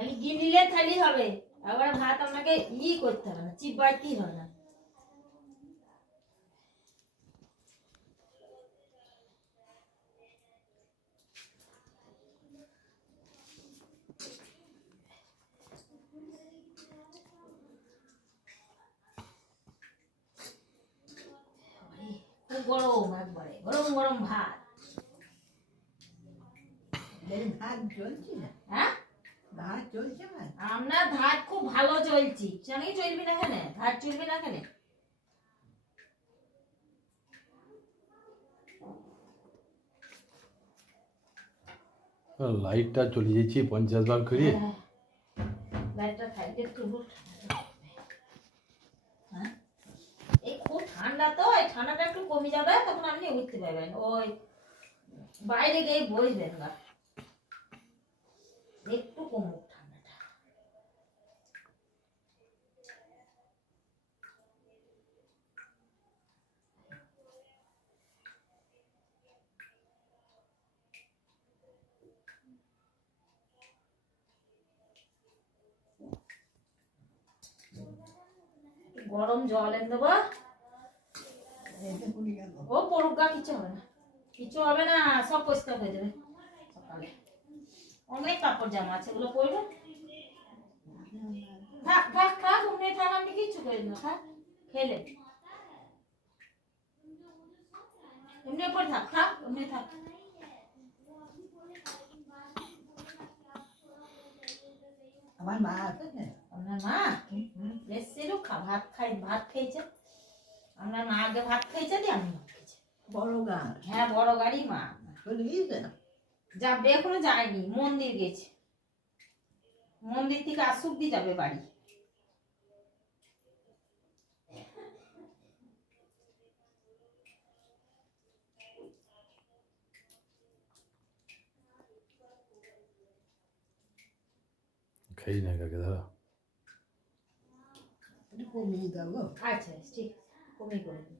খালি গিলিলে খালি হবে, আবার ভাত আপনাকে করতে হবে না, চিবাইতেই হবে না। খুব গরম, একবারে গরম গরম ভাত। ভাত চলছে না? হ্যাঁ, ভাত চলছে না? আমরা ভাত খুব ভালো চলছি, জানি চলবি না কেন, ভাত চলবি না কেন? লাইটটা চলে যাচ্ছে 50 বার করে। লাইটটা থাকলে একটু হ্যাঁ, এই খুব ঠান্ডা তো, এই ঠান্ডাটা একটু কমে যাবে, তখন আপনি উঠতে পারবেন। ওই বাইরে গিয়ে বসবেন না, একটু কমুক ঠান্ডাটা। গরম জল এনে দেবো, ও পড়ুক গা, কিছু হবে না, কিছু হবে না, সব পরিষ্কার হয়ে যাবে সকালে। অনেক কাপড় জামা আছে, ওগুলো পরবে। থাক থাক থাক, অমনি থাক, আপনি কিছু করেন না, থাক খেলে এমনি পর থাক, থাক এমনি থাক। আমার মা আছে না? আপনার মা এসেছিল, ভাত খেয়েছে। আপনার মা আগে ভাত খেয়েছে, দিয়ে আমি ভাত খেয়েছি। বড় গান? হ্যাঁ, বড় গাড়ি মা চলে গিয়েছে? যাবে, এখনো যায়নি, মন্দির গেছে, মন্দির থেকে আসুক দিয়ে যাবে বাড়ি। খাই না কাকে দাদা, কমিয়ে দেবো। আচ্ছা ঠিক, কমিয়ে করে দিন।